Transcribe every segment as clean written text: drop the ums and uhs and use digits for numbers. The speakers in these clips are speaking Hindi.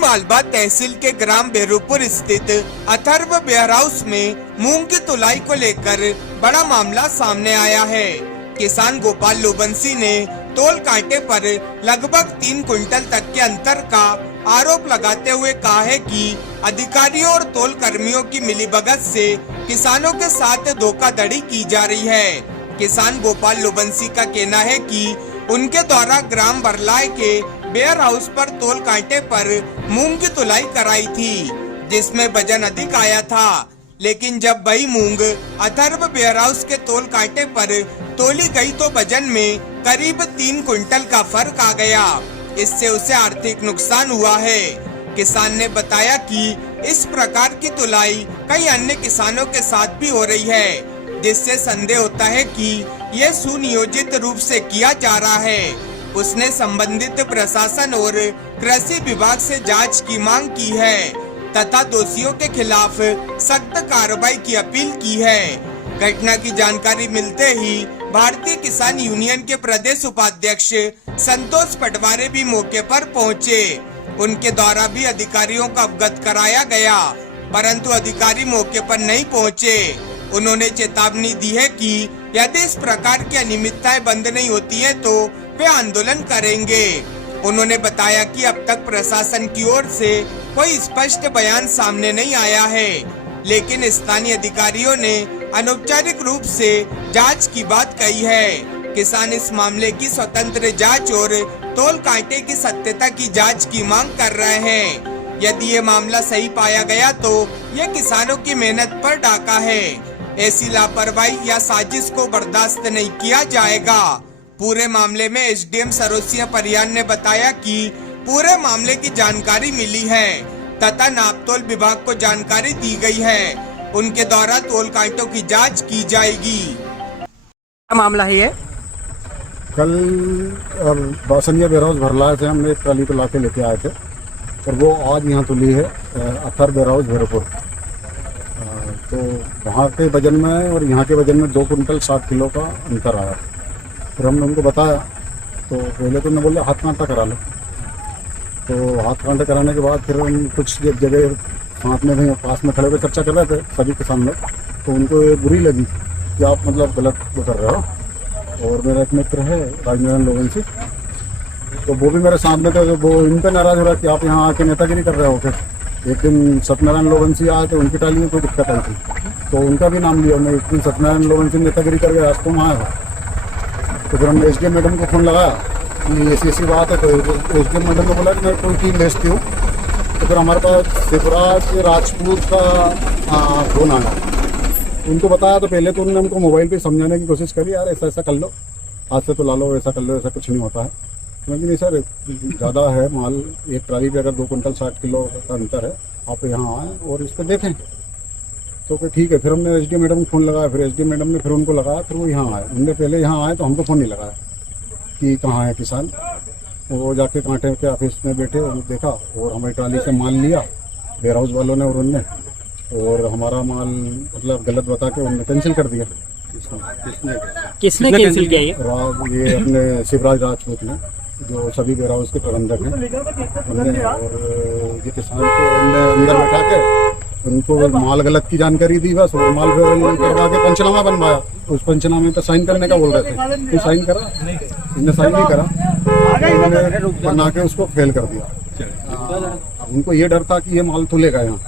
मालवा तहसील के ग्राम बेरूपुर स्थित अथर्व वेयर हाउस में मूंग की तुलाई को लेकर बड़ा मामला सामने आया है। किसान गोपाल लोबंसी ने तोल कांटे पर लगभग 3 कुंटल तक के अंतर का आरोप लगाते हुए कहा है कि अधिकारियों और तोल कर्मियों की मिलीभगत से किसानों के साथ धोखाधड़ी की जा रही है। किसान गोपाल लोबंसी का कहना है कि उनके द्वारा ग्राम बरलाय के वेयर हाउस पर तोल कांटे पर मूंग की तुलाई कराई थी, जिसमें वजन अधिक आया था, लेकिन जब वही मूंग अथर्व वेयर हाउस के तोल कांटे पर तोली गई तो वजन में करीब 3 कुंटल का फर्क आ गया। इससे उसे आर्थिक नुकसान हुआ है। किसान ने बताया कि इस प्रकार की तुलाई कई अन्य किसानों के साथ भी हो रही है, जिससे संदेह होता है कि यह सुनियोजित रूप से किया जा रहा है। उसने संबंधित प्रशासन और कृषि विभाग से जांच की मांग की है तथा दोषियों के खिलाफ सख्त कार्रवाई की अपील की है। घटना की जानकारी मिलते ही भारतीय किसान यूनियन के प्रदेश उपाध्यक्ष संतोष पटवारी भी मौके पर पहुंचे। उनके द्वारा भी अधिकारियों को अवगत कराया गया, परंतु अधिकारी मौके पर नहीं पहुंचे। उन्होंने चेतावनी दी है कि यदि इस प्रकार की अनियमितताएं बंद नहीं होती हैं तो वे आंदोलन करेंगे। उन्होंने बताया कि अब तक प्रशासन की ओर से कोई स्पष्ट बयान सामने नहीं आया है, लेकिन स्थानीय अधिकारियों ने अनौपचारिक रूप से जांच की बात कही है। किसान इस मामले की स्वतंत्र जांच और तोल कांटे की सत्यता की जांच की मांग कर रहे हैं। यदि ये मामला सही पाया गया तो ये किसानों की मेहनत पर डाका है। ऐसी लापरवाही या साजिश को बर्दाश्त नहीं किया जाएगा। पूरे मामले में एसडीएम सरोसिया परियान ने बताया कि पूरे मामले की जानकारी मिली है तथा नापतोल विभाग को जानकारी दी गई है। उनके द्वारा तोल कांटों की जांच की जाएगी। क्या मामला है ये? कल बासनिया वेयर हाउस भरला से हमने एक ट्राली को लाके लेके आए थे और वो आज यहाँ तुली है अथर्व वेयर हाउस बेरूपुर। तो वहाँ के वजन में और यहाँ के वजन में 2 कुंटल 60 किलो का अंतर आया। फिर हमने उनको बताया तो पहले तो उन्होंने बोला हाथ कांटा करा लो। तो हाथ कांटा कराने के बाद फिर हम कुछ जगह साथ में भी पास में खड़े हुए चर्चा कर रहे थे सभी किसान लोग, तो उनको ये बुरी लगी कि आप मतलब गलत वो कर रहे हो। और मेरा एक मित्र है राजनारायण लोबंसी, तो वो भी मेरे सामने थे। तो वो इन पर नाराज हो रहा कि आप यहाँ आके नेतागिरी कर रहे हो। फिर एक दिन सत्यनारायण लोबंसी आए तो उनकी टाली में कोई दिक्कत आई थी, तो उनका भी नाम लिया। मैं एक दिन सत्यनारायण लोबंसी नेतागिरी करके आज तुम आए हो। तो फिर हमने एसडीएम मैडम को फ़ोन लगाया कि ऐसी बात है। तो एसडीएम मैडम को बोला कि मैं कोई टीम भेजती हूँ। तो फिर हमारे पास शिवराज राजपूत का फ़ोन आया। उनको बताया तो पहले तो उन्होंने हमको मोबाइल पे समझाने की कोशिश करी, यार ऐसा ऐसा कर लो, हाथ से तो ला लो, ऐसा कर लो, ऐसा कुछ नहीं होता है। क्योंकि नहीं सर, ज़्यादा है माल, एक ट्राली पे अगर 2 कुंटल 60 किलो का अंतर है, आप यहाँ आएँ और इस पर देखें। तो फिर ठीक है। फिर हमने एसडीएम मैडम को फ़ोन लगाया। फिर एसडीएम मैडम ने फिर उनको लगाया। फिर वो यहाँ आए। उनने पहले यहाँ आए तो हमको फ़ोन नहीं लगाया कि कहाँ है किसान। वो जाके कांटे के ऑफिस में बैठे और देखा और हमारी ट्राली से माल लिया वेयर हाउस वालों ने और उनने, और हमारा माल मतलब गलत बता के उन्होंने कैंसिल कर दिया। किसने कैंसिल किया ये अपने शिवराज राजपूत ने, जो सभी वेयर हाउस के प्रबंधक हैं उनने। और ये किसान को उनने अंदर बैठा के उनको माल गलत की जानकारी दी बस, और माल करवा के पंचनामा बनवाया। उस पंचनामे पे साइन करने का बोल रहे थे, ये साइन करा, इन्हें साइन नहीं करा, उन्होंने बना के उसको फेल कर दिया। उनको ये डर था कि ये माल तुलेगा यहाँ,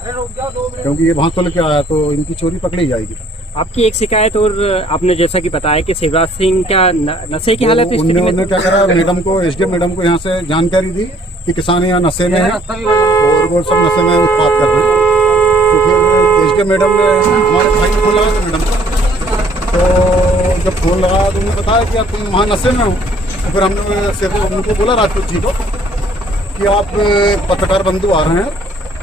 क्योंकि ये वहाँ तुल के आया तो इनकी चोरी पकड़ी जाएगी। आपकी एक शिकायत, और आपने जैसा कि बताया कि शिवराज सिंह क्या नशे की हालत में, उन्होंने क्या करा, मैडम को एसडीएम मैडम को यहाँ से जानकारी दी कि किसान यहाँ नशे में है और वो सब नशे में उत्पाद कर रहे हैं। तो फिर एसडीएम मैडम ने हमारे भाई को फोन लगाया मैडम को। तो जब फोन लगाया तो उन्होंने बताया कि आप तुम वहाँ नशे में हो। तो फिर हमने उनको बोला राजपूत जी को कि आप पत्रकार बंधु आ रहे हैं,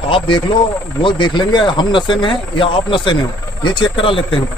आप देख लो, वो देख लेंगे हम नशे में हैं या आप नशे में हो, ये चेक करा लेते हैं।